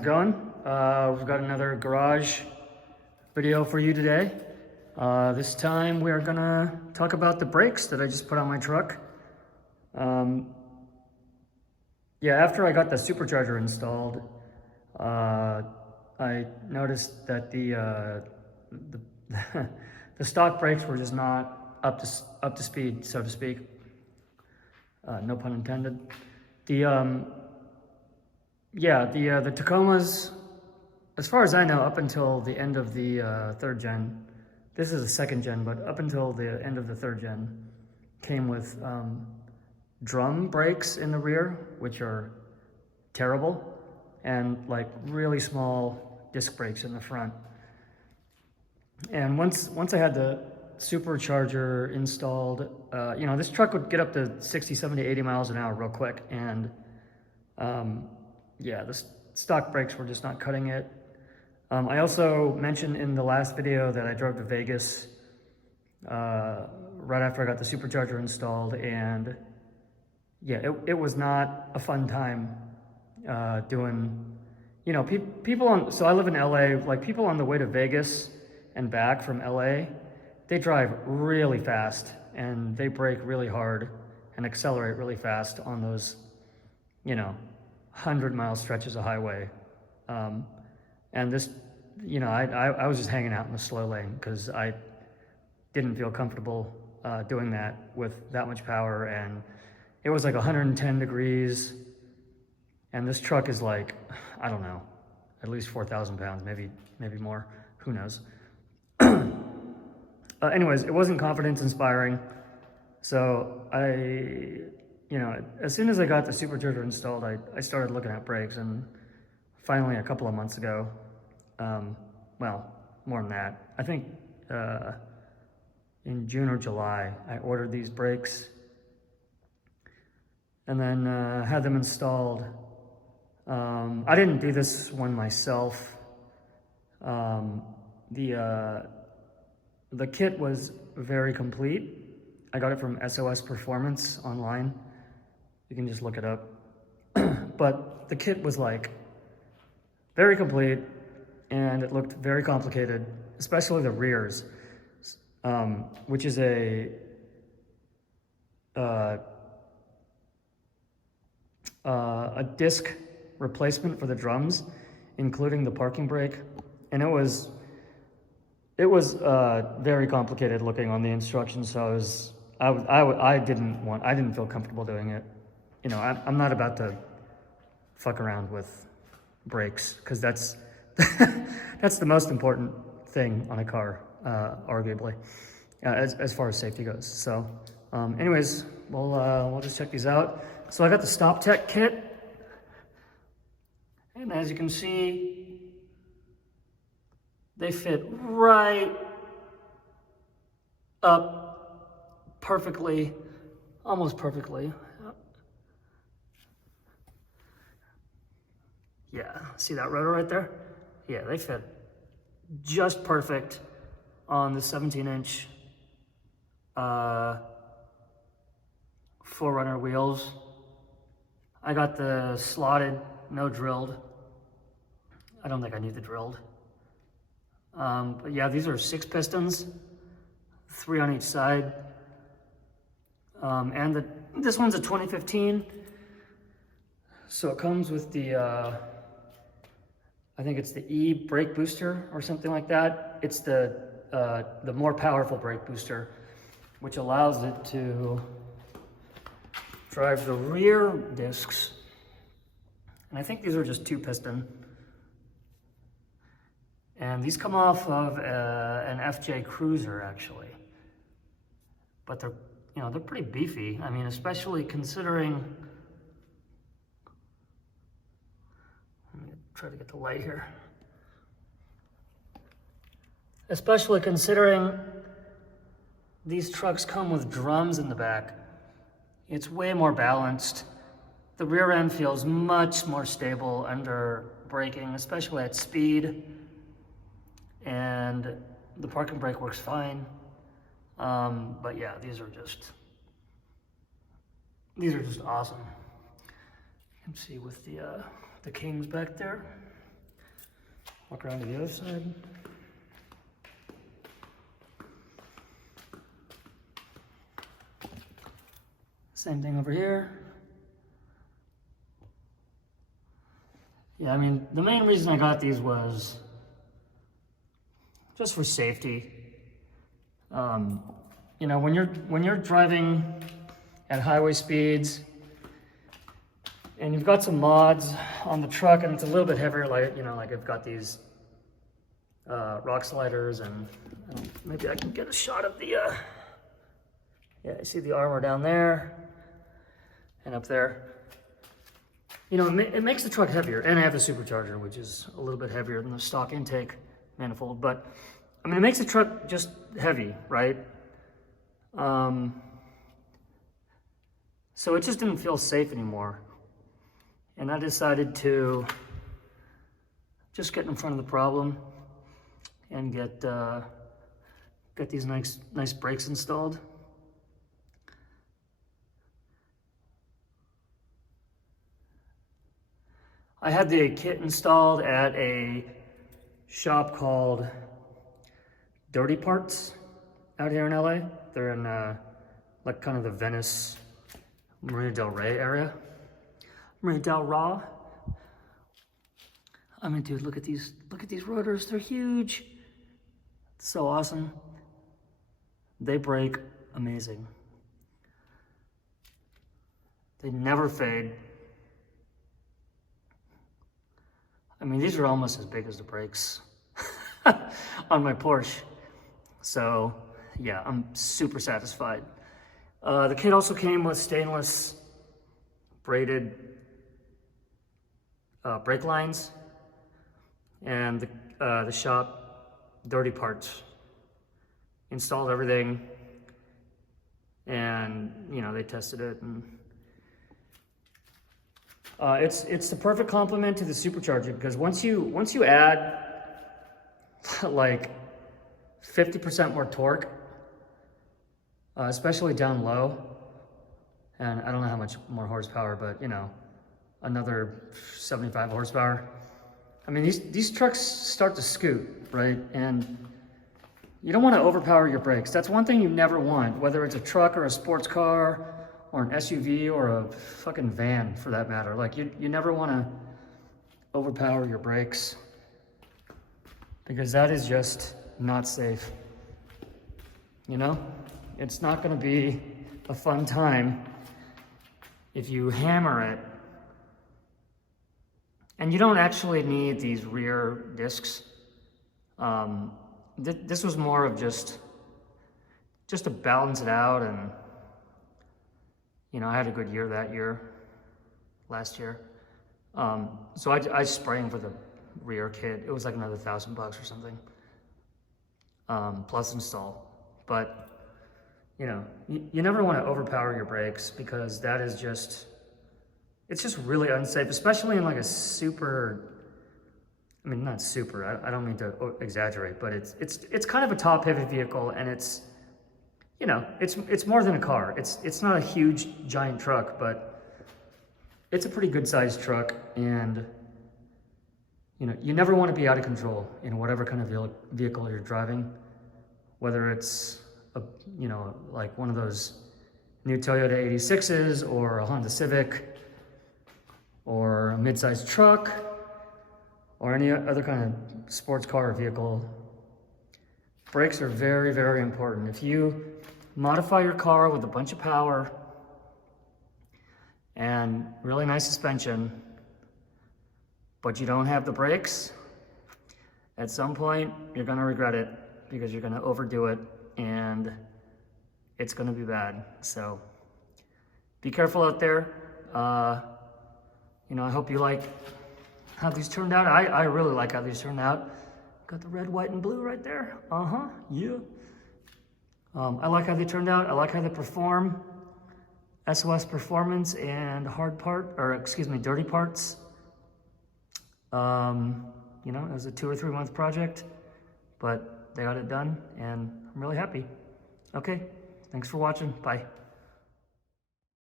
it going? We've got another garage video for you today. This time we are gonna talk about the brakes that I just put on my truck. Yeah, after I got the supercharger installed, I noticed that the stock brakes were just not up to speed, so to speak. No pun intended. The Tacomas, as far as I know, up until the end of the third gen, this is a second gen, but up until the end of the third gen, came with drum brakes in the rear, which are terrible, and like really small disc brakes in the front. And once I had the supercharger installed, this truck would get up to 60, 70, 80 miles an hour real quick. And the stock brakes were just not cutting it. I also mentioned in the last video that I drove to Vegas right after I got the supercharger installed, and yeah, it was not a fun time doing, people on, so I live in LA, like people on the way to Vegas and back from LA, they drive really fast and they brake really hard and accelerate really fast on those, 100-mile stretches of highway. And this, I was just hanging out in the slow lane because I didn't feel comfortable doing that with that much power. And it was like 110 degrees. And this truck is like, I don't know, at least 4,000 pounds, maybe more, who knows. Anyways, it wasn't confidence inspiring. So as soon as I got the supercharger installed, I started looking at brakes, and finally a couple of months ago, well, more than that, I think in June or July, I ordered these brakes and then had them installed. I didn't do this one myself. The kit was very complete. I got it from SOS Performance online. You can just look it up. But the kit was like very complete, and it looked very complicated, especially the rears, which is a disc replacement for the drums, including the parking brake, and it was very complicated looking on the instructions. So I didn't feel comfortable doing it. I'm not about to fuck around with brakes, because that's that's the most important thing on a car, arguably, as far as safety goes. So, anyways, we'll just check these out. So I got the StopTech kit, and as you can see, they fit right up perfectly, almost perfectly. Yeah, see that rotor right there? Yeah, they fit just perfect on the 17-inch 4Runner wheels. I got the slotted, no drilled. I don't think I need the drilled. But yeah, these are 6 pistons, 3 on each side. And this one's a 2015. So it comes with the, I think it's the E brake booster or something like that. It's the more powerful brake booster, which allows it to drive the rear discs. And I think these are just 2 piston. And these come off of an FJ Cruiser, actually. But they're pretty beefy. I mean, especially considering, let me try to get the light here. Especially considering these trucks come with drums in the back. It's way more balanced. The rear end feels much more stable under braking, especially at speed. And the parking brake works fine. But yeah, these are just awesome. You can see with the Kings back there. Walk around to the other side. Same thing over here. Yeah, I mean, the main reason I got these was just for safety. You know, when you're driving at highway speeds and you've got some mods on the truck and it's a little bit heavier, like, you know, like I've got these rock sliders, and maybe I can get a shot of the, yeah, you see the armor down there and up there. You know, it makes the truck heavier, and I have a supercharger, which is a little bit heavier than the stock intake manifold, but I mean, it makes the truck just heavy, right? So it just didn't feel safe anymore. And I decided to just get in front of the problem and get these nice brakes installed. I had the kit installed at a shop called Dirty Parts out here in LA. They're in like kind of the Venice, Marina Del Rey area. Marina Del Rey. I mean, dude, look at these rotors. They're huge. It's so awesome. They brake amazing. They never fade. I mean, these are almost as big as the brakes on my Porsche. So yeah, I'm super satisfied. The kit also came with stainless braided brake lines, and the shop, Dirty Parts, installed everything, and you know, they tested it, and it's the perfect complement to the supercharger, because once you add like 50% more torque, especially down low, and I don't know how much more horsepower, but you know, another 75 horsepower. I mean, these trucks start to scoot, right? And you don't want to overpower your brakes. That's one thing you never want, whether it's a truck or a sports car or an SUV or a fucking van for that matter. Like you never want to overpower your brakes, because that is just not safe. You know, it's not going to be a fun time if you hammer it. And you don't actually need these rear discs. This was more of just to balance it out, and you know, I had a good year last year. So I sprang for the rear kit. It was like another $1,000 or something, plus install. But you know, you never want to overpower your brakes, because that is it's just really unsafe, especially in like a super, I mean, not super, I don't mean to exaggerate, but it's kind of a top heavy vehicle, and it's, you know, it's more than a car. It's not a huge giant truck, but it's a pretty good sized truck, and you know, you never want to be out of control in whatever kind of vehicle you're driving, whether it's you know, like one of those new Toyota 86s or a Honda Civic or a mid-sized truck or any other kind of sports car or vehicle. Brakes are very, very important. If you modify your car with a bunch of power and really nice suspension, but you don't have the brakes, at some point you're going to regret it, because you're going to overdo it and it's going to be bad. So be careful out there. You know, I hope you like how these turned out. I really like how these turned out. Got the red, white, and blue right there. Yeah. I like how they turned out. I like how they perform. SOS Performance and Dirty Parts. You know, it was a 2 or 3 month project, but they got it done, and I'm really happy. Okay, thanks for watching. Bye.